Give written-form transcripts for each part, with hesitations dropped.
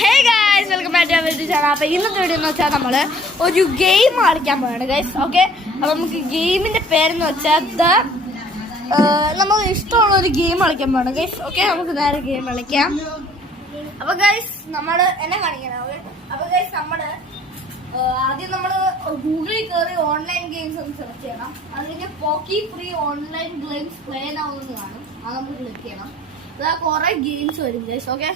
Hey guys welcome back to our channel. അപ്പോൾ ഇന്നത്തെ video എന്ന് വെച്ചാൽ നമ്മൾ ഒരു ഗെയിം കളിക്കാൻ പോവാണ് ഗൈസ്. ഓക്കെ, അപ്പോൾ നമുക്ക് ഗെയിമിന്റെ പേരെന്ന് വെച്ചാൽ നമുക്ക് ഇഷ്ടമുള്ള ഒരു ഗെയിം കളിക്കാൻ പോവാണ് ഗൈസ്. ഓക്കെ, നമുക്ക് നേരെ ഗെയിം കളിക്കാം. അപ്പോൾ ഗൈസ് നമ്മൾ എന്നെ കാണിക്കണം. അപ്പോൾ ഗൈസ് ആദ്യം നമ്മൾ ഗൂഗിളിൽ കയറി ഓൺലൈൻ ഗെയിംസ് ഒന്ന് സെർച്ച് ചെയ്യണം. അതിന് പോക്കി ഫ്രീ ഓൺലൈൻ ഗെയിംസ് പ്ലേ ആവുമെന്ന് കാണും. അത് നമുക്ക് ക്ലിക്ക് ചെയ്യണം. കുറെ ഗെയിംസ് വരും ഗൈസ്. ഓക്കെ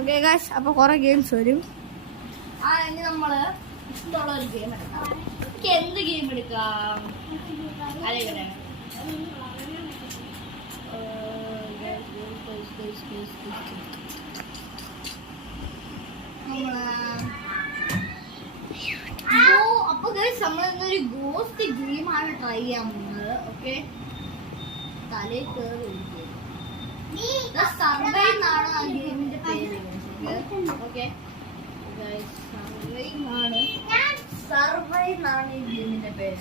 ഓക്കെ ഗൈസ്, അപ്പൊ കുറെ ഗെയിംസ് വരും. ഇനി നമ്മള് ഇഷ്ടമുള്ള ഒരു ഗെയിം എടുക്കാം. എന്ത് ഗെയിം എടുക്കാം? അപ്പൊ ഗൈസ് നമ്മളിന്നൊരു ഗോസ്റ്റ് ഗെയിമാണ് ട്രൈ ചെയ്യാൻ പോകുന്നത്. ഓക്കെ, തലേ കയറി സർവേ എന്നാണ് ആ ഗെയിമിന്റെ പേര്. ഓക്കെ, സർവേ എന്നാണ് ഈ ഗെയിമിന്റെ പേര്.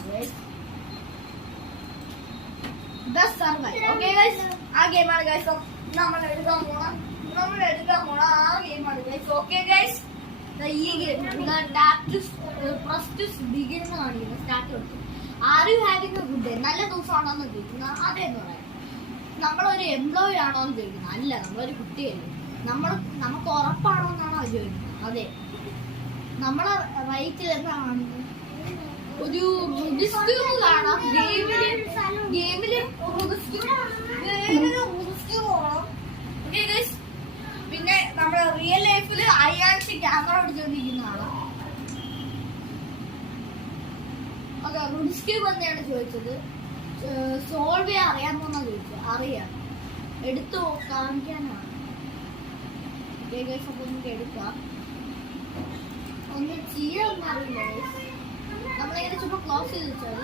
സർവേ. ഓക്കെ ഗൈസ്, ആ ഗെയിമാണ് ഗൈസ് നമ്മൾ എടുക്കാൻ പോണം ആ ഗെയിമാണ് ഗൈസ്. ഓക്കെ ഗൈസ്, ഈ ഗെയിം ബിഗിൻ എന്ന് കാണിക്കുന്നത് സ്റ്റാർട്ട് കൊടുക്കും. Are you having A good day? നല്ല ദിവസമാണോ എന്ന് ചോദിക്കുന്നത്. അതേന്ന് പറയാം. നമ്മളൊരു എംപ്ലോയി ആണോ എന്ന് ചോദിക്കുന്നത്. അല്ല, നമ്മളൊരു കുട്ടിയല്ലേ. നമുക്ക് ഉറപ്പാണോ എന്നാണോ അത് ചോദിക്കുന്നത്. അതെ, നമ്മളെ റൈറ്റിൽ എന്താണ് ഒരു കാണാം. ഗെയിമില് പിന്നെ നമ്മുടെ റിയൽ ലൈഫില് അയാൾക്ക് ക്യാമറ പിടിച്ചോണ്ടിരിക്കുന്ന ആളാണ്. അതെ, റുഡിസ്ക്യൂബ് എന്താണ് ചോദിച്ചത്. സോൾവ് ചെയ്യാൻ അറിയാമോന്നാ ചോദിച്ചത്. അറിയാം, എടുത്തു കാണിക്കാനാണ്. അപ്പൊ നമുക്ക് എടുക്കാം. ഒന്നും ചെയ്യാനൊന്നും അറിയില്ല. നമ്മളിങ്ങനെ ചുമ്മാ ക്ലോസ് ചെയ്ത് വെച്ചാൽ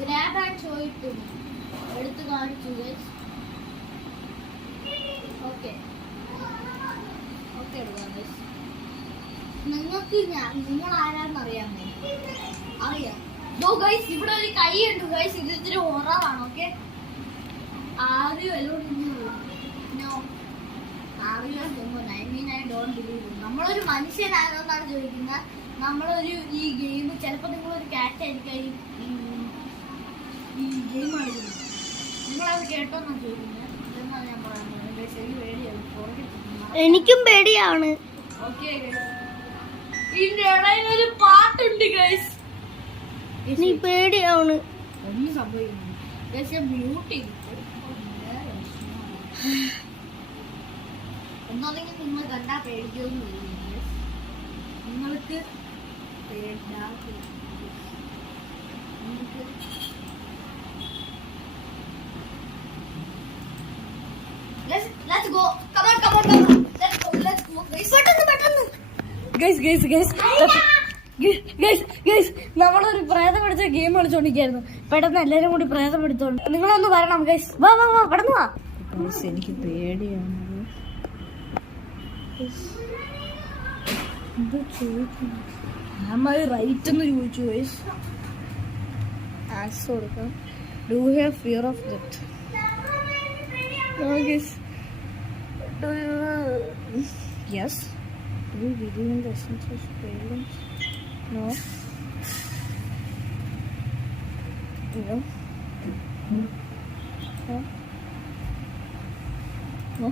ഗ്രാബ് ആൻഡ് ഷോ ഇട്ടു എടുത്ത് കാണിച്ചു. ഓക്കെ ഓക്കെ, എടുക്കാം. നിങ്ങൾക്ക് നിങ്ങൾ ആരാന്ന് അറിയാമോ? അറിയാം. ഇവിടെ ഒരു കൈ ഉണ്ട് ഗൈസ്. ഇത് ഇത്തിരി ഹൊററാണ്. ഓക്കെ, ആദ്യം നമ്മളൊരു മനുഷ്യനായതെന്നാണ് ചോദിക്കുന്നത്. നമ്മളൊരു ഈ ഗെയിം ചിലപ്പോ നിങ്ങളൊരു ക്യാറ്റ് ആയിരിക്കും ഈ ഗെയിം കളിക്കുന്നത്. നിങ്ങളത് കേട്ടോന്നാണ് ചോദിക്കുന്നത്. ഇതെന്നാണ് ഞാൻ പറയുന്നത്. ശരി, പേടിയാണ്. എനിക്കും പേടിയാണ്. ഓക്കെ, ഇതിന്റെ ഇടയിൽ ഒരു പാട്ടുണ്ട് ഗൈസ്. നീ പേടിയാണ്. ഒന്നും സംഭവിക്കുന്നു. ബ്യൂട്ടി ഒന്നല്ലെങ്കിൽ നിങ്ങൾ കണ്ടാ പേടിക്കൊന്നും നിങ്ങൾക്ക് നമ്മളൊരു പ്രേതം പിടിച്ച ഗെയിം കളിച്ചോണ്ടിരിക്കായിരുന്നു. പെട്ടെന്ന് എല്ലാരും കൂടി പ്രേതം പിടിച്ചോണ്ട്. നിങ്ങളൊന്ന് പറയണം ഗൈസ്. വാ വാ വാ, പെട്ടെന്ന് വാ. എനിക്ക് പേടിയാണ്. റൈറ്റ് എന്ന് ചോദിച്ചു ഗൈസ്. ആൻസർ കൊടുക്കാം. Do you have fear of death? Yes. Do you believe in the essence of parents? No. No. No.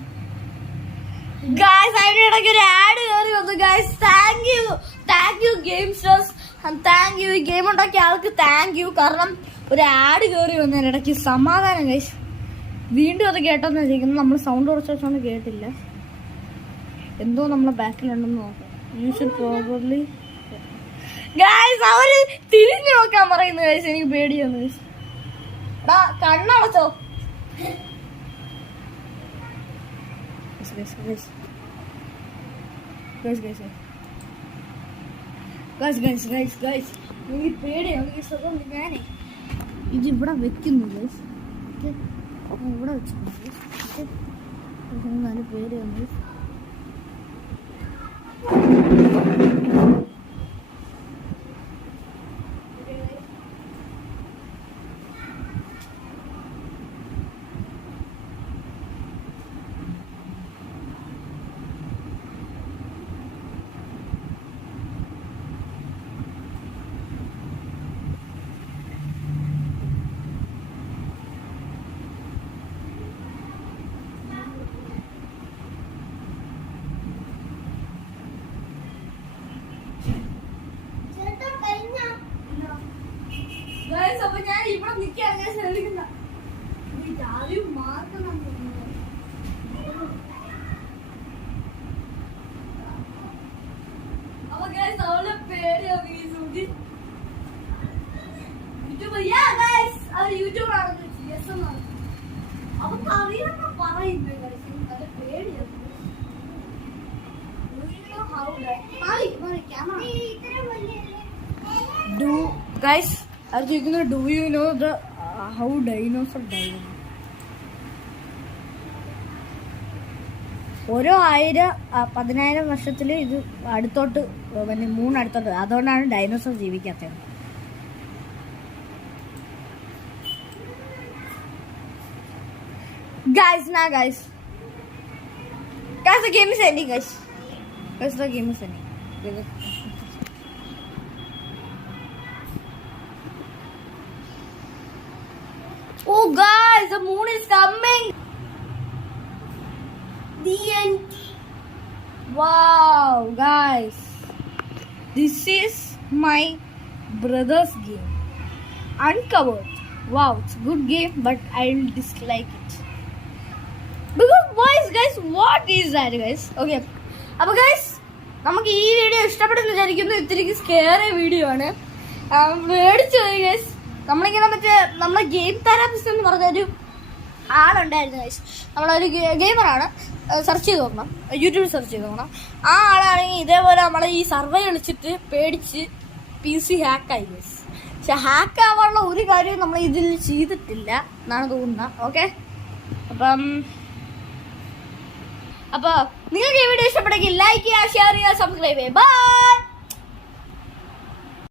Guys, അതിനിടയ്ക്ക് ഒരു ആഡ് കയറി വന്നു guys. Thank you game stairs. Thank you. ഈ ഗെയിം ഉണ്ടാക്കിയ ആൾക്ക് താങ്ക് യു. കാരണം ഒരു ആഡ് കയറി വന്നതിനിടയ്ക്ക് സമാധാനം ഗൈസ്. വീണ്ടും അത് കേട്ടോന്ന് വെച്ചിരിക്കുന്നു. നമ്മൾ സൗണ്ട് കുറച്ച് വെച്ചോണ്ട് കേട്ടില്ല. എന്തോ നമ്മളെ ബാക്കിലുണ്ടെന്ന് നോക്കാം. You should probably guys. അവര് തിരിഞ്ഞു നോക്കാൻ പറയുന്നു ഗൈസ്. എനിക്ക് പേടിയാണ് ഗൈസ്. കണ്ണടച്ചോ? എനിക്ക് പേടിയാണ് ഗൈസ്. അതുകൊണ്ട് ഞാനേ ഇതിവിടെ വെക്കുന്നു ഗൈസ്. ഇവിടെ വെച്ചിട്ടുണ്ട്. നല്ല പേടിയാണ് ഗൈസ്. ഗൈസ് അത് ചോദിക്കുന്നത് do you know the how dinosaur die? ഓരോ 10,000 വർഷത്തിൽ ഇത് അടുത്തോട്ട് പിന്നെ മൂന്ന് അടുത്തോട്ട്, അതുകൊണ്ടാണ് ഡൈനോസർ ജീവിക്കാത്തത്. Guys, the game is ending, guys. The game is ending. Oh, guys, the moon is coming. The end. Wow, guys, this is my brother's game. Uncovered. Wow, it's a good game, but I'll dislike it. Because boys, guys, what is that, guys? Okay. അപ്പോൾ guys നമുക്ക് ഈ video ഇഷ്ടപ്പെടുന്ന വിചാരിക്കുന്നു. ഇത്തിരി scary video ആണ്. മേടിച്ചു guys. നമ്മളിങ്ങനെ നമ്മളെ ഗെയിം തെറാപ്പിസ്റ്റ് എന്ന് പറഞ്ഞൊരു ആളുണ്ടായിരുന്നു ഗൈസ്. നമ്മളൊരു ഗെയിമറാണ്. സെർച്ച് ചെയ്ത് നോക്കണം, യൂട്യൂബിൽ സെർച്ച് ചെയ്ത് നോക്കണം. ആ ആളാണെങ്കിൽ ഇതേപോലെ നമ്മളെ ഈ സർവേ കളിച്ചിട്ട് പേടിച്ച് PC ഹാക്കായി ഗൈസ്. പക്ഷെ ഹാക്ക് ആവാനുള്ള ഒരു കാര്യവും നമ്മൾ ഇതിൽ ചെയ്തിട്ടില്ല എന്നാണ് തോന്നുന്നത്. ഓക്കെ, അപ്പോൾ നിങ്ങൾക്ക് ഈ വീഡിയോ ഇഷ്ടപ്പെട്ടെങ്കിൽ ലൈക്ക് ചെയ്യുക, ഷെയർ ചെയ്യുക, സബ്സ്ക്രൈബ് ചെയ്യുക. ബൈ.